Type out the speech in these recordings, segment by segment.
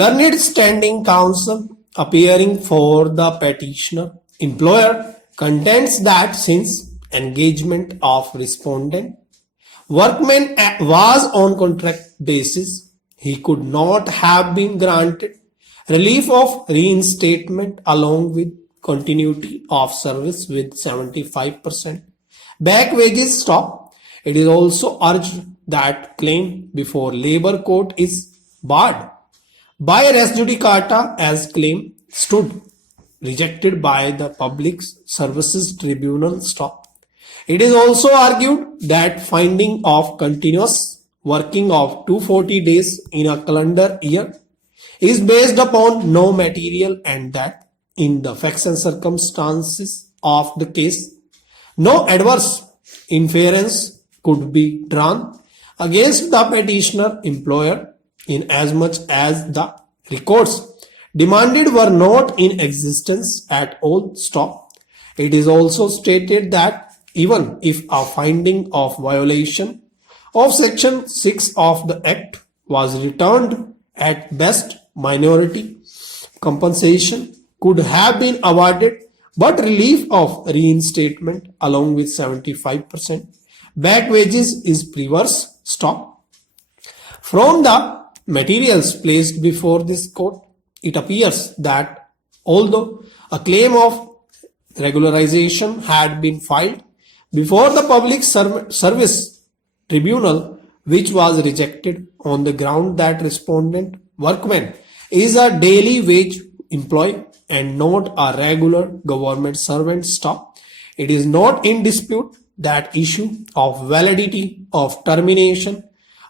Learned standing counsel appearing for the petitioner employer contends that since engagement of respondent workman was on contract basis, he could not have been granted relief of reinstatement along with continuity of service with 75% back wages stop. It is also urged that claim before labor court is barred by res judicata as claim stood rejected by the Public Services Tribunal stop. It is also argued that finding of continuous working of 240 days in a calendar year is based upon no material and that in the facts and circumstances of the case, no adverse inference could be drawn against the petitioner employer in as much as the records demanded were not in existence at all stop. It is also stated that even if a finding of violation of section 6 of the act was returned, at best minority compensation could have been awarded, but relief of reinstatement along with 75% back wages is perverse stop. From the materials placed before this court, it appears that although a claim of regularization had been filed before the Public Service Tribunal, which was rejected on the ground that respondent workman is a daily wage employee and not a regular government servant stop. It is not in dispute that issue of validity of termination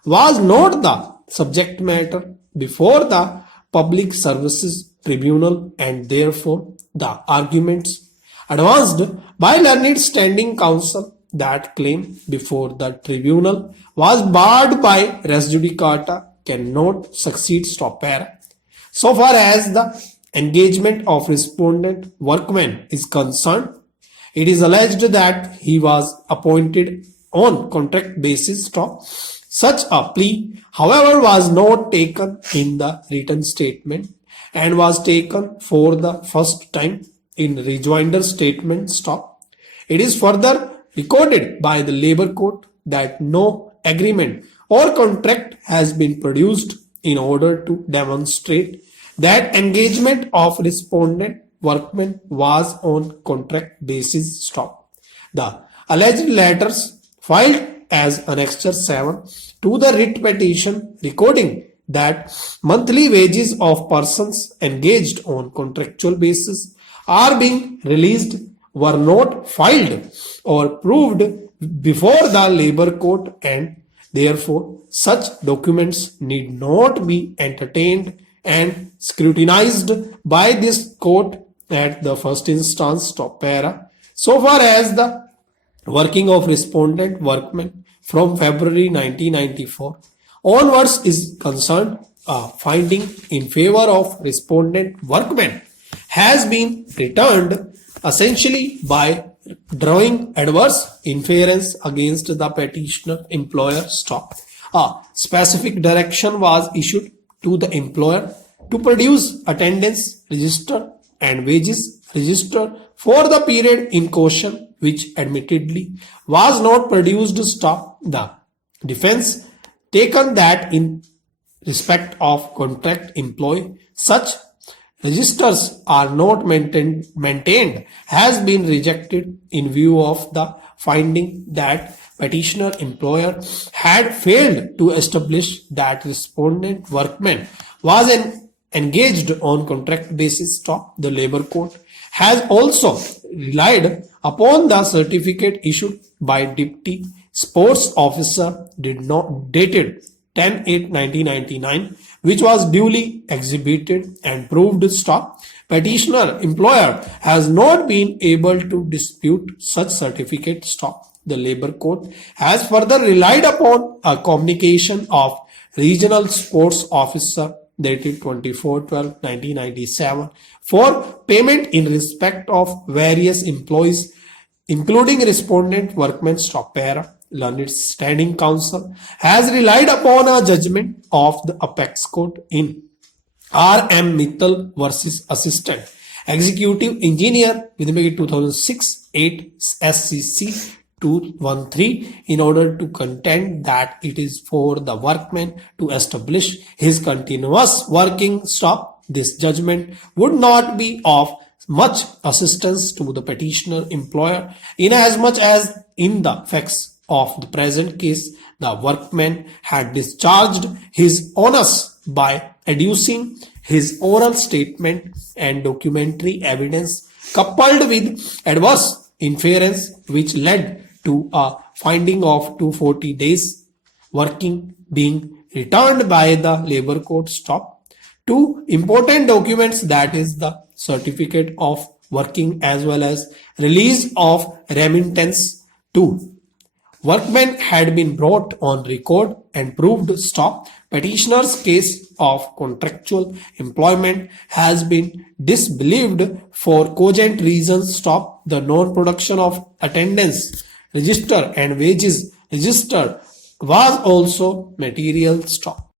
was not the subject matter before the Public Services Tribunal and therefore the arguments advanced by learned standing counsel that claim before the tribunal was barred by res judicata cannot succeed stop para. So far as the engagement of respondent workman is concerned, it is alleged that he was appointed on contract basis stop. Such a plea, however, was not taken in the written statement and was taken for the first time in rejoinder statement stop. It is further recorded by the labor court that no agreement or contract has been produced in order to demonstrate that engagement of respondent workman was on contract basis stop. The alleged letters filed as Annexure 7 to the writ petition recording that monthly wages of persons engaged on contractual basis are being released were not filed or proved before the labor court and therefore such documents need not be entertained and scrutinized by this court at the first instance stop para. So far as the working of respondent workmen from February 1994 onwards is concerned, a finding in favor of respondent workmen has been returned essentially by drawing adverse inference against the petitioner employer stop. A specific direction was issued to the employer to produce attendance register and wages register for the period in question, which admittedly was not produced stop. The defense taken that in respect of contract employee such registers are not maintained has been rejected in view of the finding that petitioner employer had failed to establish that respondent workman was engaged on contract basis stop. The labor court has also relied upon the certificate issued by Deputy Sports Officer dated 10/8/1999, which was duly exhibited and proved stop. Petitioner employer has not been able to dispute such certificate stop. The labor court has further relied upon a communication of regional sports officer dated 24/12/1997 for payment in respect of various employees including respondent workmen stop para. Learned Standing Counsel has relied upon a judgment of the Apex Court in R.M. Mittal versus Assistant Executive Engineer within 2006 8 SCC 213 in order to contend that it is for the workman to establish his continuous working stop. This judgment would not be of much assistance to the petitioner employer inasmuch as in the facts of the present case the workman had discharged his onus by adducing his oral statement and documentary evidence coupled with adverse inference which led to a finding of 240 days working being returned by the labor court stop. Two important documents, that is the certificate of working as well as release of remittance to workmen had been brought on record and proved stop. Petitioner's case of contractual employment has been disbelieved for cogent reasons stop. The non-production of attendance register and wages register was also material stop.